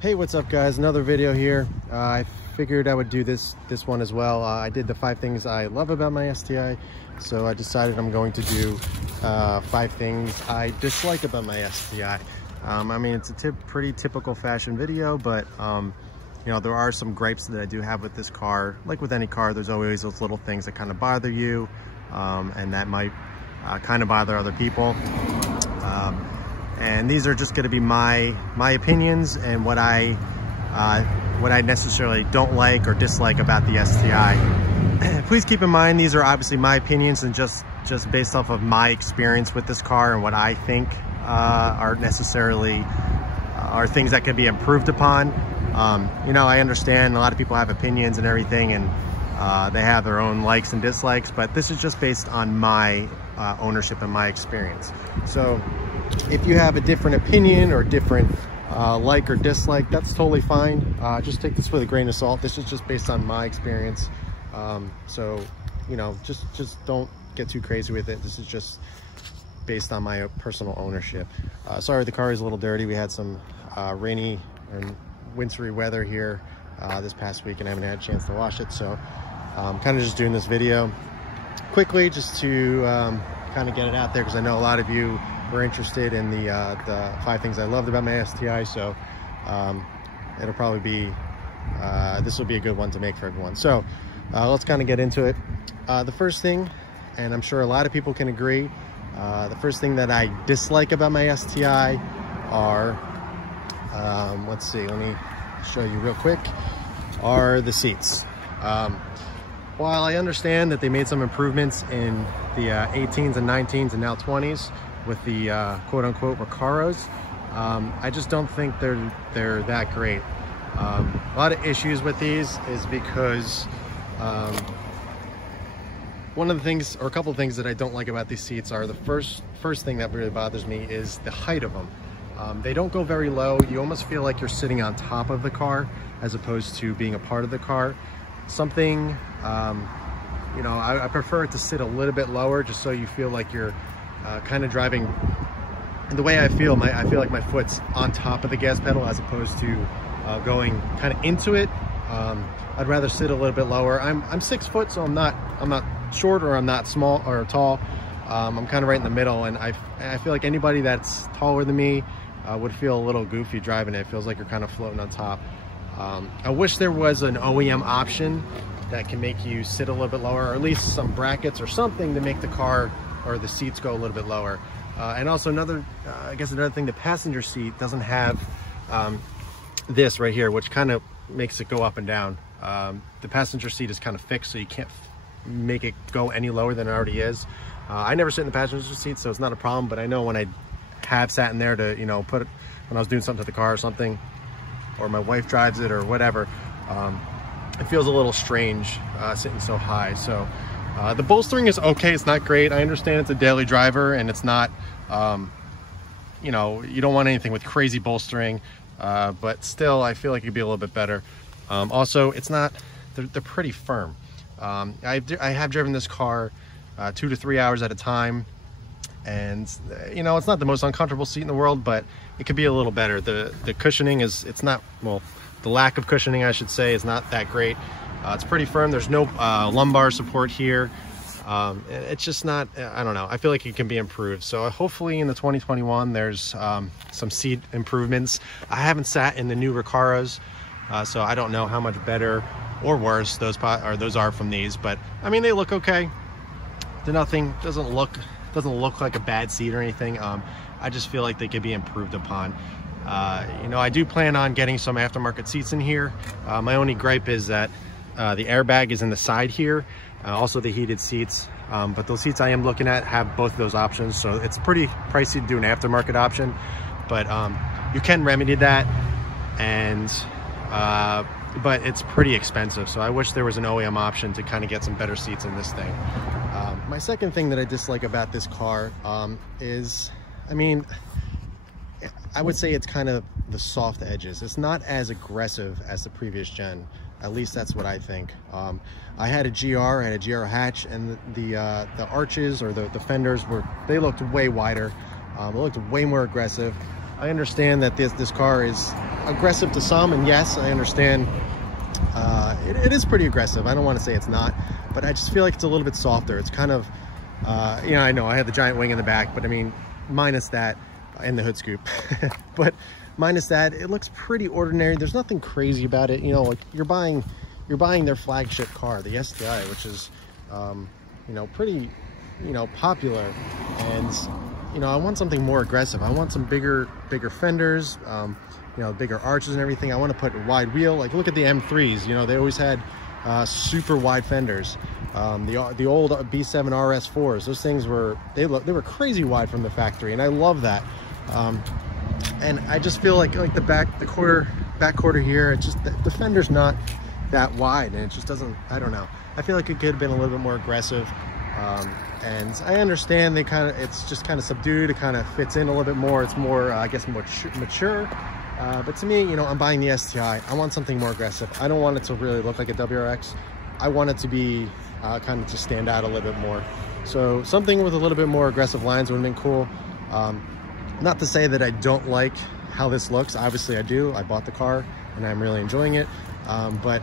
Hey, what's up guys? Another video here. I figured I would do this one as well. I did the 5 things I love about my STI, so I decided I'm going to do 5 things I dislike about my STI. I mean, it's a pretty typical fashion video, but you know, there are some gripes that I do have with this car. Like with any car, there's always those little things that kind of bother you, and that might kind of bother other people. And these are just going to be my opinions and what I necessarily don't like or dislike about the STI. Please keep in mind, these are obviously my opinions and just based off of my experience with this car and what I think are things that can be improved upon. You know, I understand a lot of people have opinions and everything, and they have their own likes and dislikes, but this is just based on my ownership and my experience. So if you have a different opinion or different like or dislike, that's totally fine. Just take this with a grain of salt. This is just based on my experience. So, you know, just don't get too crazy with it. This is just based on my personal ownership. Sorry, the car is a little dirty. We had some rainy and wintry weather here this past week, and I haven't had a chance to wash it. So I'm kind of just doing this video quickly just to kind of get it out there, because I know a lot of you were interested in the 5 things I loved about my STI. So it'll probably be this will be a good one to make for everyone. So let's kind of get into it. The first thing, and I'm sure a lot of people can agree, the first thing that I dislike about my STI are let's see, let me show you real quick, are the seats. While I understand that they made some improvements in the 18s and 19s and now 20s with the quote-unquote Recaros, I just don't think they're that great. A lot of issues with these is because one of the things, or a couple of things that I don't like about these seats are, the first thing that really bothers me is the height of them. They don't go very low. You almost feel like you're sitting on top of the car as opposed to being a part of the car. Something, you know, I prefer it to sit a little bit lower, just so you feel like you're kind of driving. And the way I feel like my foot's on top of the gas pedal as opposed to going kind of into it. I'd rather sit a little bit lower. I'm 6 foot, so I'm not short, or I'm not small or tall. I'm kind of right in the middle, and I feel like anybody that's taller than me would feel a little goofy driving it. It feels like you're kind of floating on top. I wish there was an OEM option that can make you sit a little bit lower, or at least some brackets or something to make the car or the seats go a little bit lower. And also I guess another thing, the passenger seat doesn't have this right here, which kind of makes it go up and down. The passenger seat is kind of fixed, so you can't make it go any lower than it already is. I never sit in the passenger seat, so it's not a problem, but I know when I have sat in there to, you know, when I was doing something to the car or something, or my wife drives it or whatever, it feels a little strange sitting so high. So the bolstering is okay. It's not great. I understand it's a daily driver, and it's not, you know, you don't want anything with crazy bolstering, but still I feel like it could be a little bit better. Also, it's not, they're pretty firm. I have driven this car 2 to 3 hours at a time, and you know, it's not the most uncomfortable seat in the world, but it could be a little better. The cushioning it's not, well, the lack of cushioning, I should say, is not that great. It's pretty firm. There's no lumbar support here. It's just not, I don't know, I feel like it can be improved. So hopefully in the 2021 there's some seat improvements. I haven't sat in the new Recaros, so I don't know how much better or worse those are from these, but I mean, they look okay. They're nothing, doesn't look like a bad seat or anything. I just feel like they could be improved upon. You know, I do plan on getting some aftermarket seats in here. My only gripe is that the airbag is in the side here, also the heated seats, but those seats I am looking at have both of those options, so it's pretty pricey to do an aftermarket option, but you can remedy that, and but it's pretty expensive, so I wish there was an OEM option to kind of get some better seats in this thing. My second thing that I dislike about this car is, I mean, I would say it's kind of the soft edges. It's not as aggressive as the previous gen. At least that's what I think. I had a GR, I had a GR hatch, and the arches or the fenders they looked way wider. It looked way more aggressive. I understand that this car is aggressive to some, and yes, I understand it is pretty aggressive. I don't want to say it's not, but I just feel like it's a little bit softer. It's kind of, you know, I know I had the giant wing in the back, but I mean, minus that, and the hood scoop, but minus that, it looks pretty ordinary. There's nothing crazy about it. You know, like you're buying their flagship car, the STI, which is, you know, pretty, you know, popular. And, you know, I want something more aggressive. I want some bigger fenders, you know, bigger arches and everything. I want to put a wide wheel. Like, look at the M3s, you know, they always had super wide fenders. The old B7 RS4s, those things were, they were crazy wide from the factory, and I love that. And I just feel like the back quarter here, it's just the fender's not that wide, and it just doesn't, I don't know. I feel like it could have been a little bit more aggressive. And I understand it's just kind of subdued. It kind of fits in a little bit more. It's more, I guess, more mature. But to me, you know, I'm buying the STI. I want something more aggressive. I don't want it to really look like a WRX. I want it to be kind of to stand out a little bit more. So something with a little bit more aggressive lines would have been cool. Not to say that I don't like how this looks. Obviously I do. I bought the car and I'm really enjoying it. But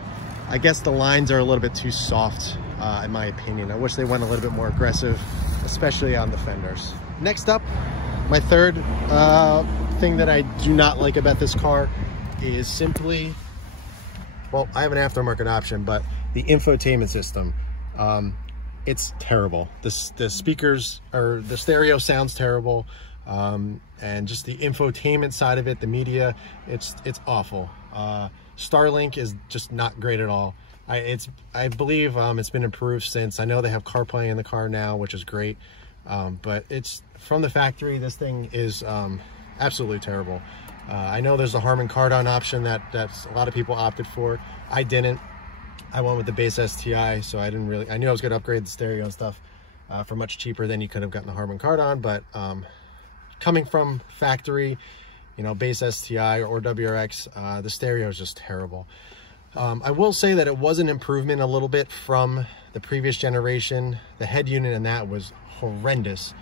I guess the lines are a little bit too soft, in my opinion. I wish they went a little bit more aggressive, especially on the fenders. Next up, my third thing that I do not like about this car is simply, well, I have an aftermarket option, but the infotainment system. It's terrible. The speakers, or the stereo sounds terrible. And just the infotainment side of it, the media, it's awful. Starlink is just not great at all. I believe it's been improved since. I know they have CarPlay in the car now, which is great. But it's from the factory, this thing is absolutely terrible. I know there's a Harman Kardon option that's a lot of people opted for. I didn't. I went with the base STI, so I knew I was going to upgrade the stereo and stuff for much cheaper than you could have gotten the Harman Kardon, but coming from factory, you know, base STI or WRX, the stereo is just terrible. I will say that it was an improvement a little bit from the previous generation. The head unit in that was horrendous.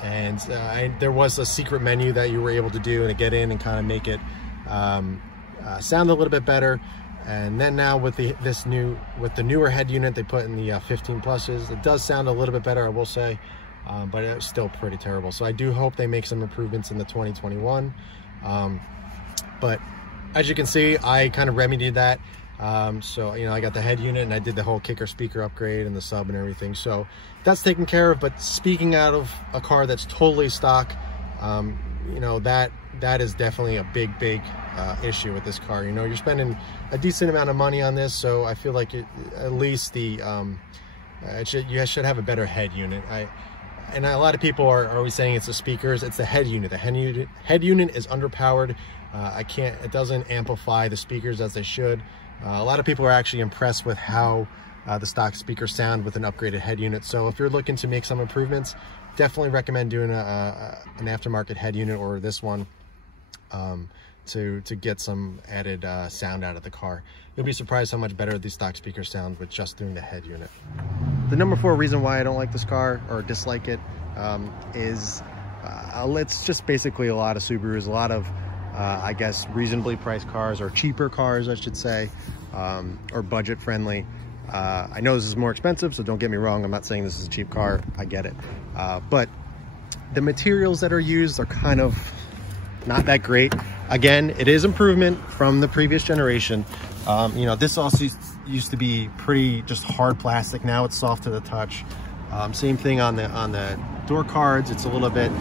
There was a secret menu that you were able to do and to get in and kind of make it sound a little bit better. And then now with the newer head unit they put in the 15 pluses, it does sound a little bit better, I will say. But it's still pretty terrible. So I do hope they make some improvements in the 2021. But as you can see, I kind of remedied that. So, you know, I got the head unit and I did the whole kicker speaker upgrade and the sub and everything. So that's taken care of. But speaking out of a car that's totally stock, you know, that is definitely a big issue with this car. You know, you're spending a decent amount of money on this. So I feel like at least you should have a better head unit. And a lot of people are always saying it's the speakers. It's the head unit. The head unit is underpowered. It doesn't amplify the speakers as they should. A lot of people are actually impressed with how the stock speakers sound with an upgraded head unit. So if you're looking to make some improvements, definitely recommend doing an aftermarket head unit or this one to get some added sound out of the car. You'll be surprised how much better these stock speakers sound with just doing the head unit. The number 4 reason why I don't like this car or dislike it is it's just basically a lot of Subarus, a lot of I guess reasonably priced cars, or cheaper cars I should say, or budget friendly. I know this is more expensive, so don't get me wrong, I'm not saying this is a cheap car, I get it. But the materials that are used are kind of not that great. Again, it is improvement from the previous generation. You know, this also used to be pretty just hard plastic. Now it's soft to the touch. Same thing on the door cards. It's a little bit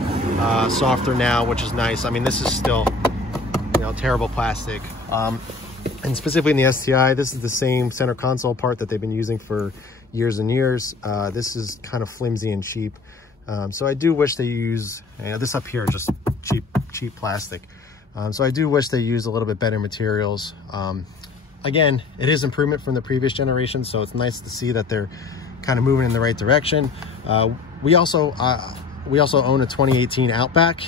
softer now, which is nice. I mean, this is still, you know, terrible plastic. And specifically in the STI, this is the same center console part that they've been using for years and years. This is kind of flimsy and cheap. So I do wish they use, you know, this up here is just cheap plastic. So I do wish they used a little bit better materials. Again, it is improvement from the previous generation, so it's nice to see that they're kind of moving in the right direction. We also own a 2018 Outback,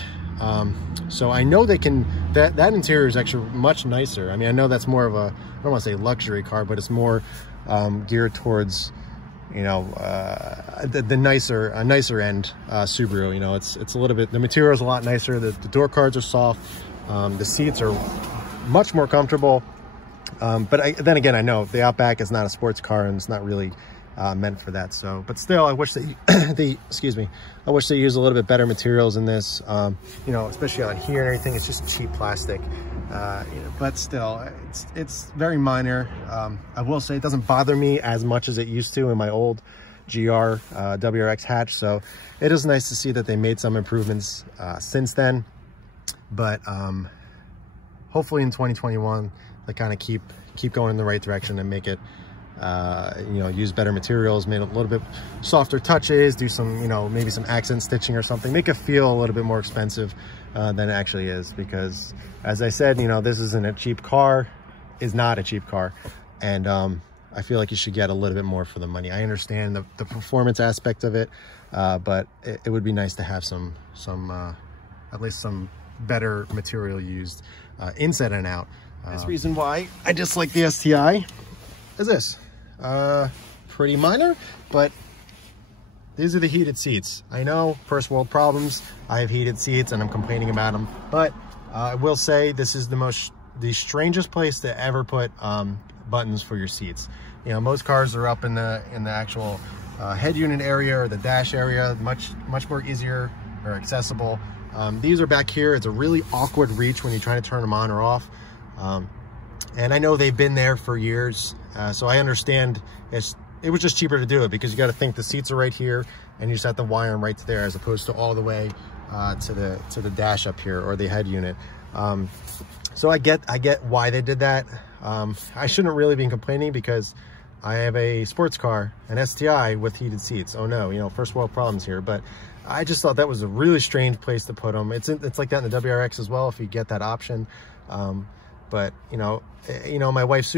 so I know they can, that interior is actually much nicer. I mean, I know that's more of a, I don't want to say luxury car, but it's more geared towards, you know, the nicer end Subaru. You know, it's a little bit, the material is a lot nicer. The door cards are soft. The seats are much more comfortable. But then again, I know the Outback is not a sports car and it's not really meant for that. So, but still, I wish that I wish they use a little bit better materials in this. You know, especially on here and everything. It's just cheap plastic. You know, but still, it's very minor. I will say it doesn't bother me as much as it used to in my old GR WRX hatch. So it is nice to see that they made some improvements since then. But hopefully in 2021 they kind of keep going in the right direction and make it you know, use better materials, made a little bit softer touches, do some, you know, maybe some accent stitching or something, make it feel a little bit more expensive than it actually is. Because as I said, you know, this isn't a cheap car, is not a cheap car, and I feel like you should get a little bit more for the money. I understand the performance aspect of it, but it would be nice to have some at least some better material used inside and out. This reason why I dislike the STI is this. Pretty minor, but these are the heated seats. I know, first world problems. I have heated seats and I'm complaining about them, but I will say this is the strangest place to ever put buttons for your seats. You know, most cars are up in the actual head unit area or the dash area, much more easier or accessible. These are back here. It's a really awkward reach when you try to turn them on or off. And I know they've been there for years, so I understand it was just cheaper to do it, because you got to think the seats are right here and you just have to wire them right to there, as opposed to all the way to the dash up here or the head unit. So I get why they did that. I shouldn't really be complaining, because I have a sports car, an STI with heated seats. Oh no, you know, first world problems here. But I just thought that was a really strange place to put them. It's like that in the WRX as well, if you get that option. But you know, my wife's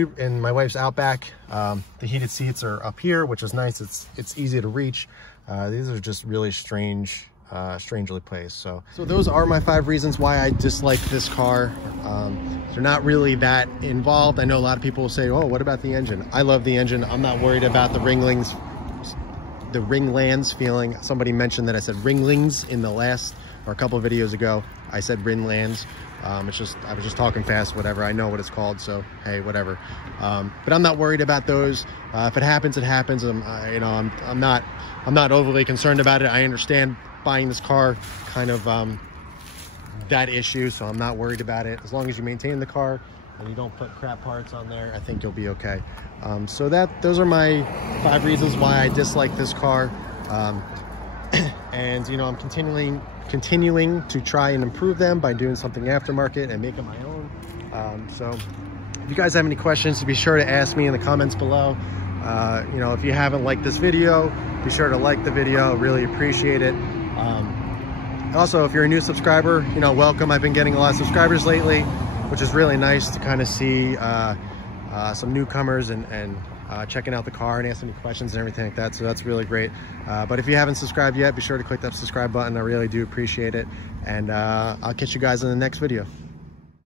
Outback, the heated seats are up here, which is nice. It's easy to reach. These are just really strangely placed. So those are my 5 reasons why I dislike this car. They're not really that involved. I know a lot of people will say, oh, what about the engine? I love the engine. I'm not worried about the ringlands feeling. Somebody mentioned that I said ringlings in the last, or a couple of videos ago. I said ringlans. I was just talking fast, whatever. I know what it's called, so hey, whatever. But I'm not worried about those. If it happens, it happens. You know, I'm not overly concerned about it. I understand buying this car kind of that issue, so I'm not worried about it. As long as you maintain the car and you don't put crap parts on there, I think you'll be okay. So those are my 5 reasons why I dislike this car. And you know, I'm continuing to try and improve them by doing something aftermarket and making my own. So if you guys have any questions, be sure to ask me in the comments below. You know, if you haven't liked this video, be sure to like the video. Really appreciate it. Also, if you're a new subscriber, you know, welcome. I've been getting a lot of subscribers lately, which is really nice to kind of see some newcomers and checking out the car and asking me questions and everything like that. So that's really great. But if you haven't subscribed yet, be sure to click that subscribe button. I really do appreciate it. And I'll catch you guys in the next video.